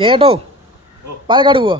ജേട്ടോ പാലക്കാട് പോവോ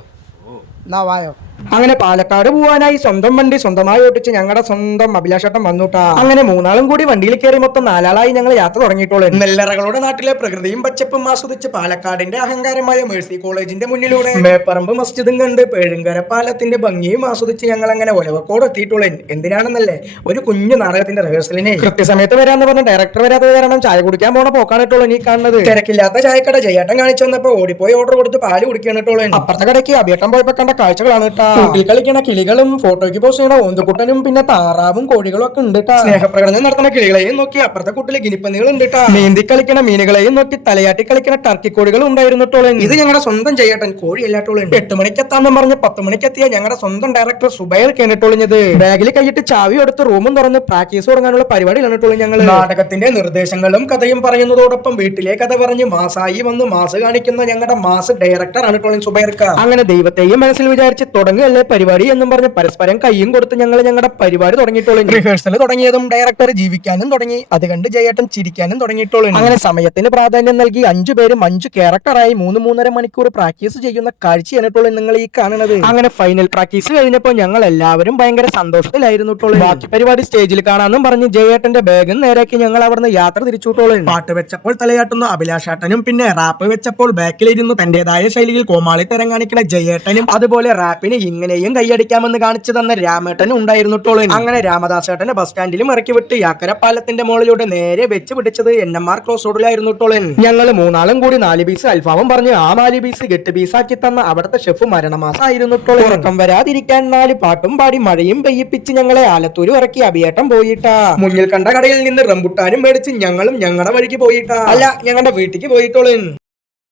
എന്നാ വായോ. അങ്ങനെ പാലക്കാട് പോവാനായി സ്വന്തം വണ്ടി സ്വന്തമായി ഓട്ടിച്ച് ഞങ്ങളുടെ സ്വന്തം അഭിലാഷേട്ടൻ വന്നുട്ടാ. അങ്ങനെ മൂന്നാളും കൂടി വണ്ടിയിൽ കയറി മൊത്തം നാലാളായി ഞങ്ങൾ യാത്ര തുടങ്ങിയിട്ടുള്ളൂ. നെല്ലറകളുടെ നാട്ടിലെ പ്രകൃതിയും പച്ചപ്പും ആസ്വദിച്ച് പാലക്കാടിന്റെ അഹങ്കാരമായ മേഴ്സി കോളേജിന്റെ മുന്നിലൂടെ മേപ്പറമ്പ് മസ്ജിദും കണ്ട് പേഴുങ്കര പാലത്തിന്റെ ഭംഗിയും ആസ്വദിച്ച് ഞങ്ങൾ അങ്ങനെ ഒലവക്കോട് എത്തിയിട്ടുള്ളൂ. എന്തിനാണെന്നല്ലേ, ഒരു കുഞ്ഞു നാടകത്തിന്റെ റിഹേഴ്സലിനെ കൃത്യസമയത്ത് വരാന്ന് പറഞ്ഞ ഡയറക്ടർ വരാത്തത് കാരണം ചായ കുടിക്കാൻ പോണ പോക്കാണിട്ടുള്ളൂ നീ കാണുന്നത്. തിരക്കില്ലാത്ത ചായക്കട ജയേട്ടൻ കാണിച്ചു വന്നപ്പോ ഓടിപ്പോയി ഓർഡർ കൊടുത്ത് പാല് കുടിക്കാനിട്ടുള്ളൂ. അപ്പുറത്തെ കടയ്ക്ക് അഭിയേട്ടൻ പോയപ്പോ കണ്ട കാഴ്ചകളാണ് കേട്ടോ. കൂട്ടിൽ കളിക്കണ കിളികളും ഫോട്ടോയ്ക്ക് പോസ്റ്റ് ചെയ്യണ ഓന്തുകുട്ടനും പിന്നെ താറാവും കോഴികളും ഒക്കെ ഉണ്ട്. സ്നേഹപ്രകടനം നടത്തുന്ന കിളികളെയും നോക്കി അപ്പുറത്തെ കൂട്ടിലെ ഗിനിപ്പന്നികൾ ഉണ്ട്. നീന്തി കളിക്കണ മീനുകളെയും നോക്കി തലയാട്ടി കളിക്കണ ടർക്കി കോഴികളും ഉണ്ടായിരുന്നിട്ടോളൂ. ഇത് ഞങ്ങളുടെ സ്വന്തം ചെയ്യട്ടൻ കോഴി എല്ലാട്ടോളും. 8 മണിക്ക് എത്താന്ന് പറഞ്ഞ് 10 മണിക്ക് എത്തിയ ഞങ്ങളുടെ സ്വന്തം ഡയറക്ടർ സുബൈർ കേട്ടിട്ടുള്ളത്. ബാഗിൽ കൈയിട്ട് ചാവി എടുത്ത് റൂമും തുറന്ന് പ്രാക്ടീസ് തുടങ്ങാനുള്ള പരിപാടിയിലാണിട്ടുള്ളൂ ഞങ്ങൾ. നാടകത്തിന്റെ നിർദ്ദേശങ്ങളും കഥയും പറയുന്നതോടൊപ്പം വീട്ടിലെ കഥ പറഞ്ഞ് മാസായി വന്ന് മാസ് കാണിക്കുന്ന ഞങ്ങളുടെ മാസ് ഡയറക്ടർ ആണ് സുബൈർക്ക. അങ്ങനെ ദൈവത്തെയും മനസ്സിൽ വിചാരിച്ച് തുടങ്ങുകയല്ലേ പരിപാടി എന്നും പറഞ്ഞ് പരസ്പരം കയ്യും കൊടുത്ത് ഞങ്ങൾ ഞങ്ങളുടെ പരിപാടി തുടങ്ങിയിട്ടുള്ളൂ. റിഹേഴ്സൽ തുടങ്ങിയതും ഡയറക്ടർ ജീവിക്കാനും തുടങ്ങി. അത് കണ്ട് ജയേട്ടൻ ചിരിക്കാനും തുടങ്ങിയിട്ടുള്ളൂ. അങ്ങനെ സമയത്തിന് പ്രാധാന്യം നൽകി 5 പേരും 5 ക്യാരക്ടറായി 3-3.5 മണിക്കൂർ പ്രാക്ടീസ് ചെയ്യുന്ന കാഴ്ചയാണിട്ടുള്ളൂ നിങ്ങൾ ഈ കാണുന്നത്. അങ്ങനെ ഫൈനൽ പ്രാക്ടീസ് കഴിഞ്ഞപ്പോൾ ഞങ്ങൾ എല്ലാവരും ഭയങ്കര സന്തോഷത്തിലായിരുന്നിട്ടുള്ളൂ. ബാക്കി പരിപാടി സ്റ്റേജിൽ കാണാമെന്നും പറഞ്ഞ് ജയേട്ടന്റെ ബാഗും നേരാക്കി ഞങ്ങൾ അവിടുന്ന് യാത്ര തിരിച്ചുവിട്ടുള്ളൂ. പാട്ട് വെച്ചപ്പോൾ തലയാട്ടുന്ന അഭിലാഷാട്ടനും പിന്നെ റാപ്പ് വെച്ചപ്പോൾ ബാക്കിലിരുന്ന് തന്റേതായ ശൈലിയിൽ കോമാളി തരം കാണിക്കുന്ന ജയേട്ടനും അതുപോലെ റാപ്പിന് ഇങ്ങനെയും കൈയടിക്കാമെന്ന് കാണിച്ചു തന്ന രാമേട്ടനും ഉണ്ടായിരുന്നിട്ടുള്ളൂ. അങ്ങനെ രാമദാസേട്ടനെ ബസ് സ്റ്റാൻഡിലും ഇറക്കി വിട്ട് യാക്കര പാലത്തിന്റെ മുകളിലൂടെ നേരെ വെച്ച് പിടിച്ചത് NMR ക്രോസ് റോഡിലായിരുന്നിട്ടുള്ളൂ. ഞങ്ങൾ മൂന്നാളും കൂടി 4 പീസ് അൽഫാമും പറഞ്ഞ് ആ 4 പീസ് 8 പീസാക്കി തന്ന അവിടുത്തെ ഷെഫ് മരണമാസമായിരുന്നിട്ടുള്ളൂ. ഉറക്കം വരാതിരിക്കാൻ 4 പാട്ടും പാടി മഴയും പെയ്യിപ്പിച്ച് ഞങ്ങളെ ആലത്തൂര് ഇറക്കി അഭിയേട്ടൻ പോയിട്ടാ. മുന്നിൽ കണ്ട കടയിൽ നിന്ന് റംബുട്ടാനും മേടിച്ച് ഞങ്ങളും ഞങ്ങളുടെ വഴിക്ക് പോയിട്ടാ. അല്ല, ഞങ്ങളുടെ വീട്ടിക്ക് പോയിട്ടുള്ളൂ.